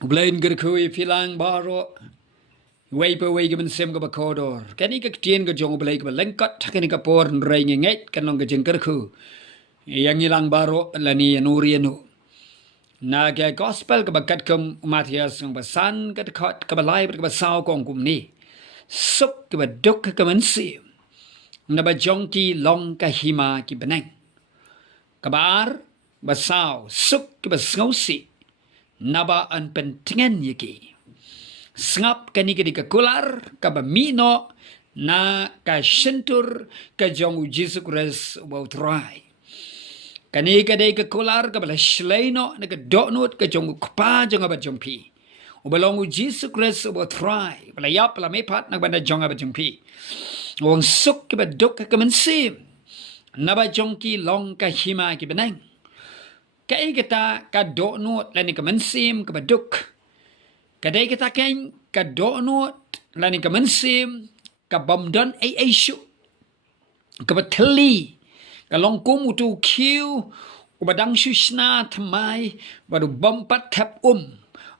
Blain gerkui filang baro. Way per way given sim go corridor. Can he get tien go jong blake but lenkat can he por and ringing it can long get gerku. Yang ilang baro lani and uriano. Na ga gospel go bakat kum Matthias ng basan kat kat kabalay but basaw kong kumni. Suk go baduk ka Mynsiem. Na ba jongki long kahima ki beneng. Kabar basaw suk ka basngausi. Naba an pentingan yaki. Sngap kani ka kular ka bamino na ka shentur ka jong Jesus Christ about try. Kani ka day ka kular ka bala shleino na ka donut ka jong kpa jong about jompi. Ubalong Jesus Christ about try. Bala yap la mepat na banda jong about jompi. Wong suk ka baduk ka Mynsiem. Naba jongki long ka hima ki benang. Kai kita ka donut lani ka Mynsiem ka baduk. Kadai kita kan ka donut lani ka Mynsiem ka bamdan ay syu ka batli ka longkum utu kiu ubadang syusna thamai baru bampat tap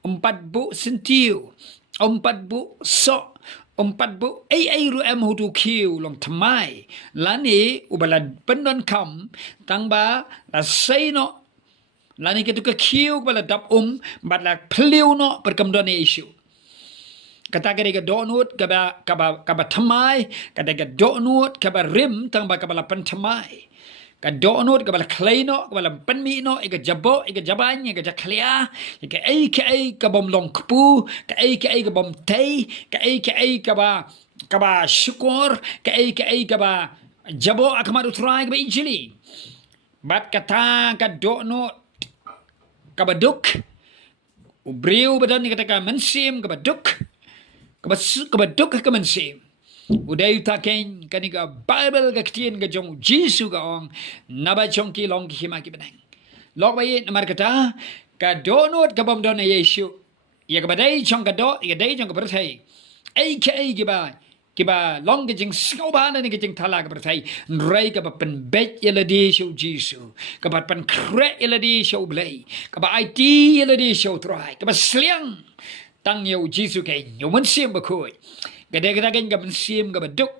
empat bu sentiu empat bu so empat bu ay ru am hutu kiu long thamai lani ubalad pendon kam tangba la saino lani ketu ke kiu bala dap bat la pliu no perkamdon isu kata ka donut kaba thamai kata ka donut kaba rim tang ba kaba pan thamai ka donut kaba kleino kaba panmi no ika jabo ika jabanya ika jaklia ika ai ka bom long kpu ka ai ka bom tei ka ai kaba syukur ka ai kaba jabo akmar utrai kaba injili bat kata ka donut kabaduk ubriu badan ni kata ka Mynsiem kabaduk kabaduk ka Mynsiem udai utaken kani ka Bible ka kitien ka jong Jesus ka ong naba jong ki long ki hima ki benang lok bai namar kata ka donut ka bom don Yesu ya ka badai jong ka do ya dai jong ka berthai ai kiba long ke jing skoba na ni ke jing thala ka berthai nrai ka pen bet yela di show Jesus ka pen kre yela di show blai ka ba IT yela di show try ka ba sliang tang yo Jesus ke yo Mynsiem ba khoi ka de ka ka Mynsiem ka baduk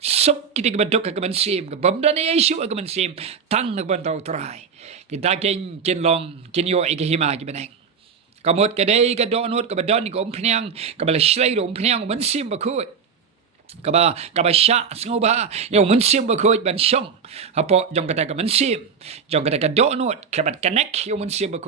sok kita ka baduk ka Mynsiem ka bamdan Yesu ka Mynsiem tang nagbantau try kita ken long ken yo ikahima ki benang kamot kadai ka donut ka badon ni ko umpniang ka bala shlai ro umpniang Mynsiem ba khoi ka ba sha sngoba yo Mynsiem ba khoi ban shong hapo jong kata ka Mynsiem jong kata ka donut ka bat connect yo Mynsiem ba